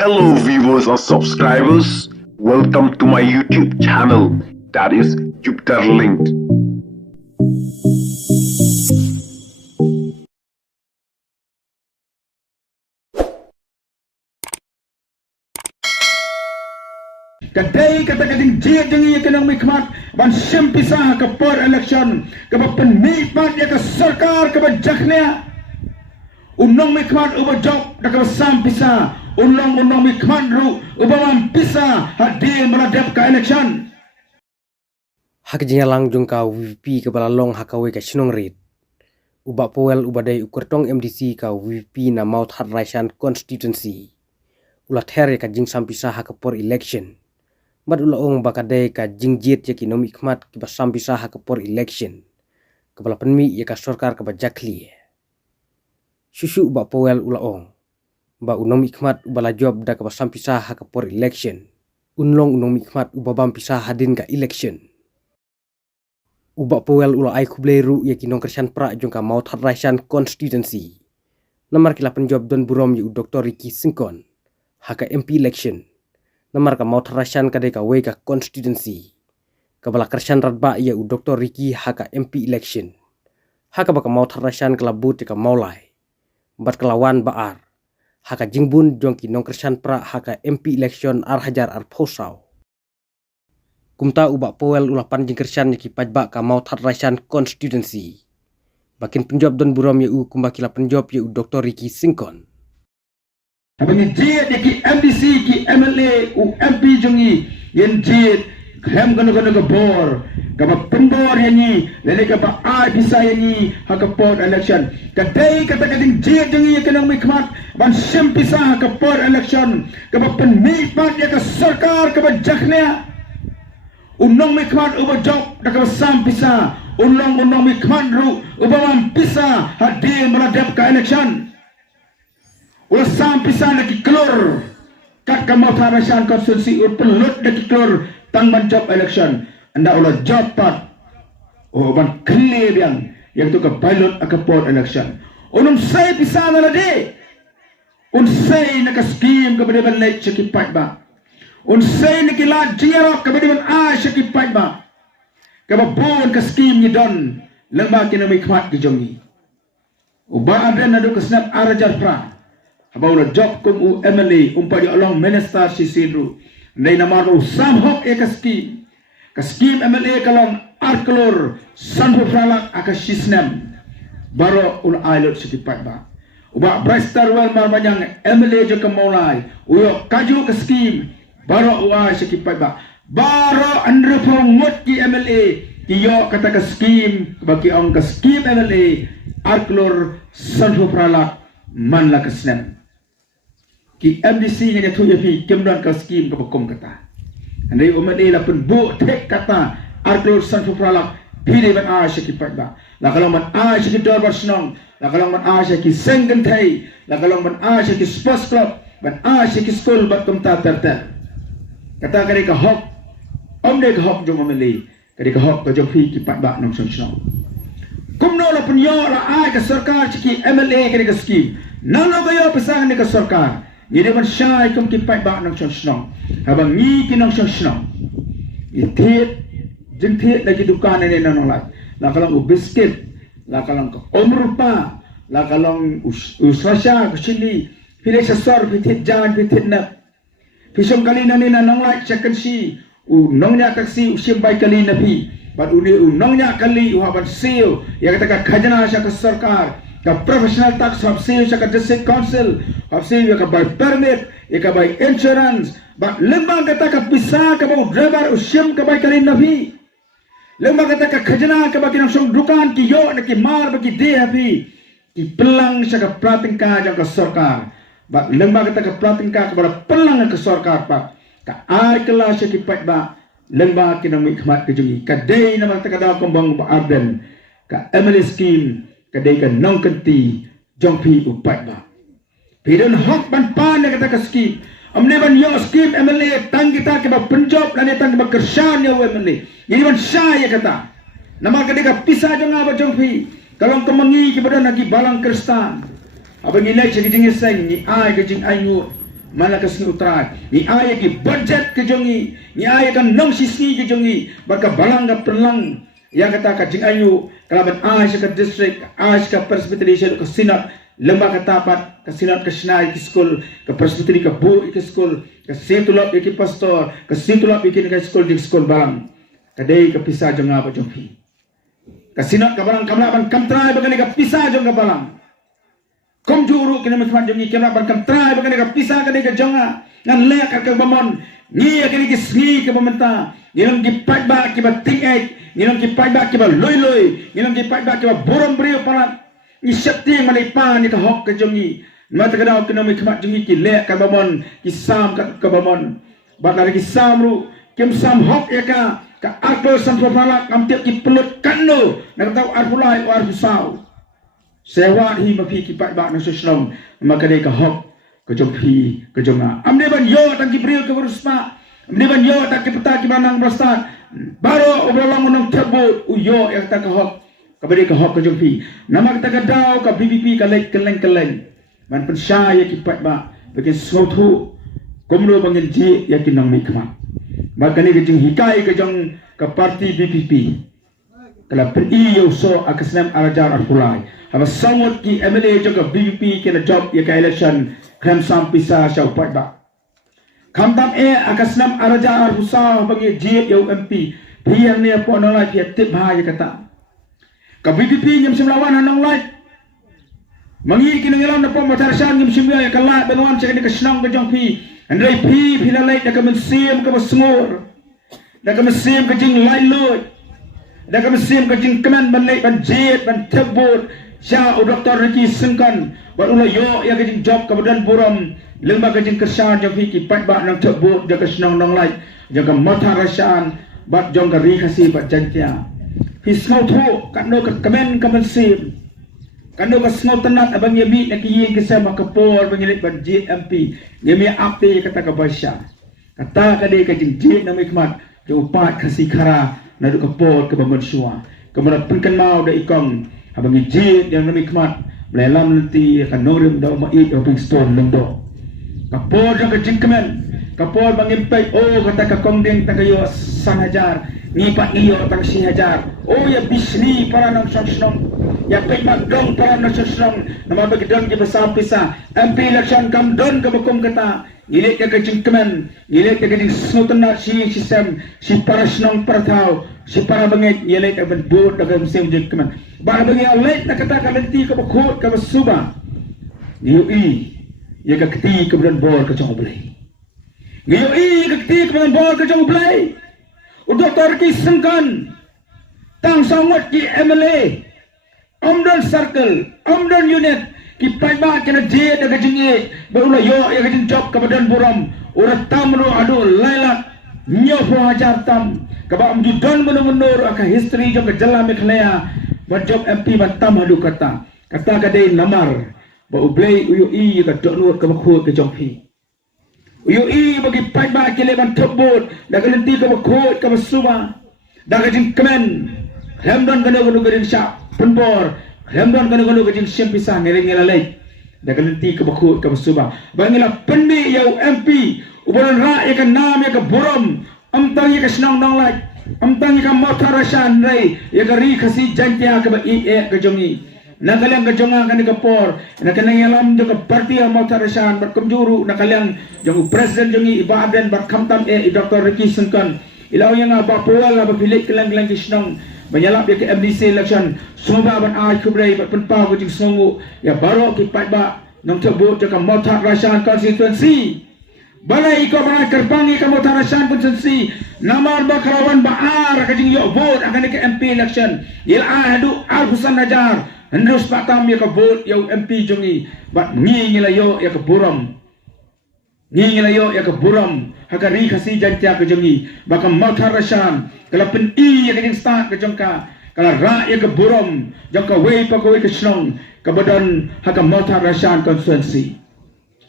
Hello viewers or subscribers, welcome to my YouTube channel, that is Jupiter Linked. Kadai kata-kating jia jengi kenang mikmat ban sempisah ke por election ke penmipat ya ke sarkar ke bajaknya unong mikmat uba jok dak ke sampisah unong mikmat ru uba mampisa hadir meladap ke election hak jinyalang jungka VP ke balalong hakawe ke sinong rit uba powel uba dai ukurtong MDC ka VP na Mount Hadraisan constituency ulah ther ka jing sampisah ke por election Bad ulaong bakadai ka jingjit ya kinomi khmat ki basam pisah ka por election kepala penmi ya ka sarkar ka bajakli susu ba powel ulaong ba unomi khmat ubala job da ka basam pisah ka por election unlong unomi khmat ubabam pisah hadin ka election uba powel ula ai khubleru ya kinong kersan pra jong ka Mount Hadraisan constituency namar kila penjob don burom yu Dr. Ricky Singkon haka MP election namar ka Mount Hadraisan kadai ka way ka constituency kabala kersan radba ya u Dr. Ricky haka MP election haka baka Mount Hadraisan kelabut ka maulai bat kelawan baar haka jingbun jongki nong kersan pra haka MP election ar hajar ar posau kumta uba powel ulah panjing kersan ki pajba ka Mount Hadraisan constituency bakin penjob don buram ya u kumbakila penjob ya u Dr. Ricky Singkon Abang jia ki MDC ki MLA u MP jongi yen jia hem kono ke bor ka pembor yani lele ka ba ai bisa yani hak por election kadai kata-kating jia jongi kenang mikmat ban sempisah ka por election ka penmipat ya ka sarkar ka bajaknya unong mikmat uba jok dak ka sampisah unong mikmat ru uba mampisa hadir meladap ka election ulah sampisah lagi keluar kat ke Mount Hadraisan konstitusi pelut lagi keluar tangman job election anda ulah job pat ban clear yang tu ke pilot ke port election unum say pisah na lagi say nak scheme ke benda late sekipat ba say nak la jiarok ke benda a sekipat ba ke bon ke scheme ni don lembak kena mikmat ke jongi uba ada nadu ke snap arajar pra Abaula job kum u MLA umpadi along minister si sidru nei namaru samhok e ka scheme MLA kalong arklor sanhu fralak aka sisnem baro ul ailot sekipat ba uba brastar wel marmanyang MLA jo kemolai uyo kaju ka scheme baro uai sekipat ba baro andre pongot ki MLA kiyo kata ka scheme bagi ong ka scheme MLA arklor sanhu fralak man la ka snem ki MDC ni tu yapi kemdan ka scheme ka bakom kata andai umade la pun bu tek kata arklor sanfu pralak bide ban a sekipat ba la kalau man a sekidor barsnong la kalau man a seki senggen thai la kalau man a seki sports club ban a seki school bat kumta terter kata kare ka hok omde ka hok jong umade kare ka hok ka jong fi ki pat ba nong song kumno la pun yo la a ka sarkar ki MLA kare ka scheme nalo ka yo pasang ni ka sarkar Jadi man syai kum kipai ba nang song habang ni kinang song itit jentit lagi dukan ni nang lai la kalang u biscuit la kalang ko omrupa la kalang usasha kusili pile sasar pitit jan pitit na pisong kali na ni nang lai second si u nongnya taksi usim bai kali na pi bat uni u nongnya kali u haban seal ya kata khajana sya ke sarkar ka professional tax habsi sa ka district council habsi ya ka by permit ya ka by insurance ba lembang kata ka pisa ka ba driver usim ka by kalin nabi lembang kata ka khajana ka ba kinang song dukan ki yo na ki mar ba ki de habi ki pelang sa ka pratingka jang ka sarkar ba lembang kata ka pratingka ka ba pelang ka sarkar pa ka ai kelas ki pat ba lembang kinang mikmat ke jungi ka dei na kata ka kombang ba arden ka MLA scheme kadai ka nong kenti jong pi upat ba pidon hok ban pan kata ka scheme amne ban yo scheme MLA tang kita ke ba penjob lan tang ba kersan yo MLA ini ban saya kata nama kadai ka pisah jong aba jong pi kalong kemengi ke badan lagi balang kristan abang ilai cik jing sen ni ai ke jing ai nyu mana ke sini utara ni ayah ki budget ke jongi ni ayah kan nong sisi ke jongi baka balang ka perlang yang kata ka jing ayu kalaban ayah ke district ayah ke presbytery ke sinat lembah ke tapat ke sinat ke senai ke skul ke presbytery ke bu ke skul ke situlap ke pastor ke situlap ke skul di skul balang kadai ke pisah jonga apa jongpi ke sinat ke balang kamlaban kamtrai bagani ke pisah jong ke balang kom juru kena macam jongi kena barkan try bagani ka pisah ka ka jonga ngan lek ka bamon ni ka ni sni ka bamenta nilong ki pat ba ki ba ting ek nilong ki pat ba ki ba loi loi nilong ki pat ba ki ba borom brio palat ni syakti malai pa ni ka hok ka jongi mata ka daw kena mi khamat jongi ki lek ka bamon ki sam ka bamon ba na ki sam ru kem sam hok ya ka akol sam palat kam tiap ki pelut kanno nak tahu arpulai war pisau sewa hi mapi ki pat ba na sosnom maka dei ka hok ka jompi ka jonga amne ban yo tan ki brio ke ruspa amne ban yo tak ki peta ki banang brasta baro obrolang unang tabut uyo yang tak ka hok ka bari ka hok ka jompi nama kita ka daw ka BBP ka lek keleng man pen sya ya ki pat ba bagian sotu komro bangil ji ya ki nang mikma maka ni ke jing hikai ka jong ka parti BBP kala pen iyo so akasnam arajar arpulai haba sangot ki MLA juga BBP kena job ya ka election krem sam pisa syau pat ba kamtam akasnam araja arhusa bagi jip ya MP piang ni apa nolai dia tip ha ya kata ka BBP nyam semlawan hanong lai mangi ki ngelam na motor shan nyam simya ya kala benwan cek ni ka snang ka jong pi andai pi pilalai da ka mensim ka basngur da ka mensim ka jing lai lot da ka mensim ka jing keman ban lai ban jip ban tebut Syah Dr. Ricky Singkan barulah yo yang kejing job kemudian buram lembaga kejing kesan jong hiki pat ba nang tebut jaga senang nang lai jaga mata rasan bat jong kari khasi bat jantia fisau thu kan no ka kemen sim kan no ka snau tenat abang yemi nak yin ke sama kepor bangilik ban JMP yemi api kata ka basya kata ka de kejing jit na mikmat jo pat khasi khara na du kepor ke bamensua kemudian penkan mau da ikong abang ijit yang nami kemat melelam nanti akan norim daw mait open stone lendo kapor yang kejing kemen kapor bang impai kata ka kongdeng tak kayo 1,000 ngipat iyo tak 1,000 ya bisni para nang sosnong ya pemak dong para nang sosnong nama bagi dong ke besar pisah MP election kam don ke bekum kata ngilik ke kejing kemen ngilik ke kejing snotena si sistem si para snong pertau si para bangit ngilik ke benbut dalam musim kejing kemen bah bagi alat nak kata kalenti ke bekut ke besuba niui ya ke keti kemudian bor ke jong belai niui ke keti kemudian bor ke jong belai Dr. Ki Singkan tang sangat ki MLA Omdon Circle Omdon Unit ki paiba kena je daga jingi barulah yo ya kejing job kemudian buram urat tamru adu lailat nyopo hajar tam kaba amjudon menur aka history jong ke jalan meklea buat job MP batam hadu kata kadai namar ba ublei uyui ka donur ka bakhut ke jongpi uyui bagi paiba kile ban tebut daga lenti ka bakhut ka basuba daga jing kemen hemdon kana gunu gadin sya penbor hemdon kana gunu gadin syempisa ngelengelalai daga lenti ka bakhut ka basuba bangila pendi yau MP ubaran ra ya ka nam ya ka borom amtang ya ka senang nang lai amtang ka motor rasan rai ya gari khasi jantia ka ba ke jongi nakalang ka jonga ka ni kapor nakanang yalam jo ka parti motor rasan bar kumjuru nakalang jong president jongi ibaden bar kamtam Dr. Ricky Singkan ilaw yang ba pual ba pilik kelang kisnong menyalap ya ke MDC election semua ban ai kublai bar penpau ko jing songu ya baro ki pat ba nong tebut jo ka motor rasan constituency balai iko balai kerpangi kamu tarasan konsensi namar bakarawan baar kajing yo vote akan ke MP election il ahadu al-Husan Najar hendus patam ya ka vote yo MP jongi bat ngingila yo ya ka buram hakari khasi jantia ka jongi baka matarasan kala pen ya kajing start ka jongka kala ra ya ka buram jongka wei pa ko wei ka snong ka badan haka matarasan konsensi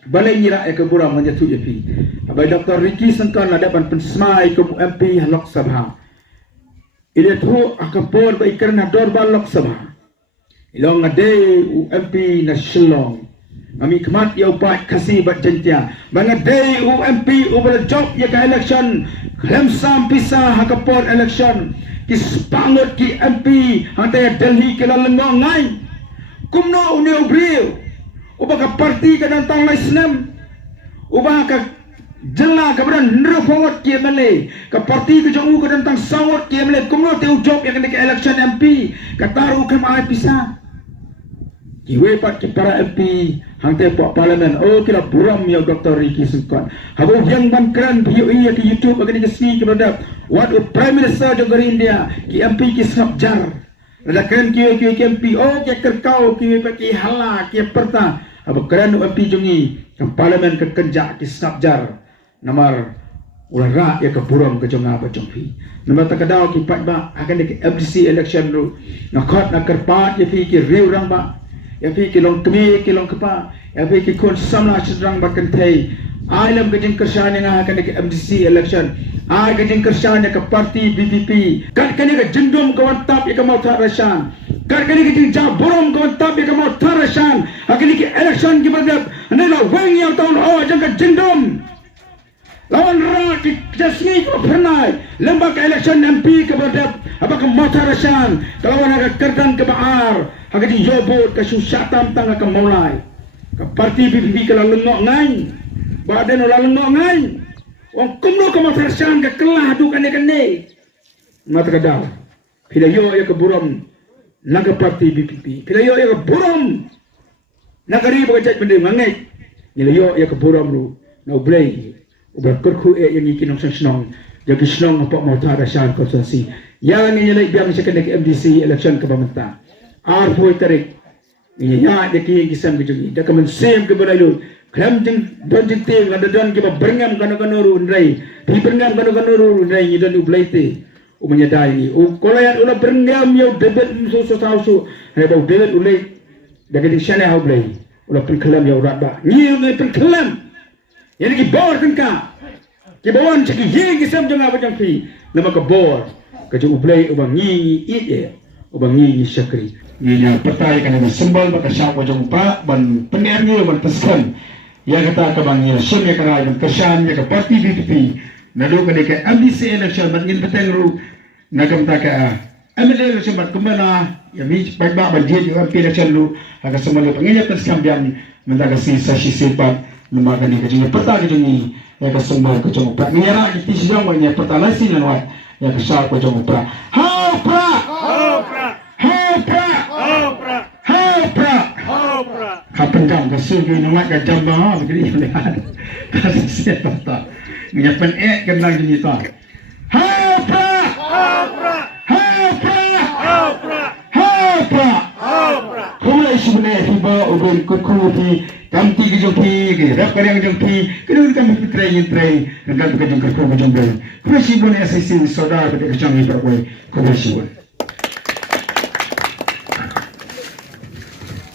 balai ngira ke buram menjatu yapi abai Dr. Ricky Singkan ada ban pensmai ke MP Lok Sabha ile tu akapor ba ikarna dorba Lok Sabha ilong ade MP na Shillong Kami kemat ya upat kasih bat jentia. Bangat day UMP over job ya ka election. Klemsam pisah hakaport election. Kispangot ki MP hantai Delhi ke lalengong ngai. Kumno uni ubriu. Ubah ka parti ka nantang laisnem. Ubah ka jela ka beran nrufongot ki mele. Ka parti ka jongu ka nantang sangot ki mele. Kumno te job ya ka election MP. Kataru kem ai pisah. Kiwe pat ki para MP hantai puak parlimen. Oh kira buram ya Dr. Ricky Singkon. Habu yang bankran piu iya ki YouTube agak dikasih ke produk. What Prime Minister Jogari India ki MP ki snapjar. Ada keren ki MP. Oh ki kerkau ki pat ki hala ki perta. Habu keren MP jongi ke parlimen ke kerja ki snapjar. Namar ulara ya ke buram ke jonga ba jongpi. Namar takadau ki pat ba akan di FDC election ru. Nakot nak kerpat ya ki riu rang ba. Ya pi kilong kemi kilong kepa ya pi ki kon samla sedang bakan thai ailam gajing kersan yang akan ke MDC election ai gajing kersan ke parti BPP kan kani ke jendum kawan tap ya mau tharasan kan kani ke ja borom kawan tap ya mau tharasan akan ke election ki berdap nela weng yang tahun oh jang ke jendum lawan ra ki jasmi ko pernai lembak election MP ke berdap apa ke mau tharasan kalau nak kerdan ke baar agak di jobot ke susatan tangga ke mulai ke parti BPP ke lalengok ngai badan lalengok ngai wong kumno ke masyarakat ke kelah tu kene mata kadal pilayo ya ke buram naga parti BPP pilayo ya ke buram nagari bagajat bende mangai pilayo ya ke buram lu no blay ubar kurku yang ikin senong jadi senong apa mau tarasan konsensi yang ini lagi biang sekadar ke MDC election ke pemerintah Arfoi tarik, ini ya deki kisam kejugi. Dah kemen sem ke berayu. Kelam jeng don jeng ting ada don kita berengam kanu ru ndai. Di berengam kanu ru ndai ni don ublaite. Menyadai ni. Kalau yang ulah berengam ya debet musuh sausu. Hai bau debet ulai. Dah keding sana hau blai. Ulah perkelam ya urat ba. Ni ngai perkelam. Yang ki bor tengka. Ki bawan ceki ye kisam jeng apa jeng fi. Nama ke bor. Keju ublai ubang ngi ye. Ubang ngi syakri. Ia petai kan dengan sembal maka siapa jom pak ban penernya ban pesan ia kata ke bang ia semua kena ban kesan ia ke parti BPP nalu ke dekat MDC election ban ingin petang ru nagam tak ke MDC election ban kemana ya mi baik ban dia juga MP election lu agak sembal penginya pesan biang mendaga sisa sifat lembaga ni kejung petai kejung ni ia ke sembal ke jom pak mira di sijang ban ia petai lain nanwat ia ke siapa jom pak ha pak Kapendam kesugi nama ke jambah begini lihat kasih siapa tak menyapan kembang ini tak hapa kumulai sebenarnya tiba ubin kukuti kamti kejoki rak yang kejoki kedua kami train dan kami kejong kerja kumulai kumulai sebenarnya sisi saudara pada kejong ini berkoi kumulai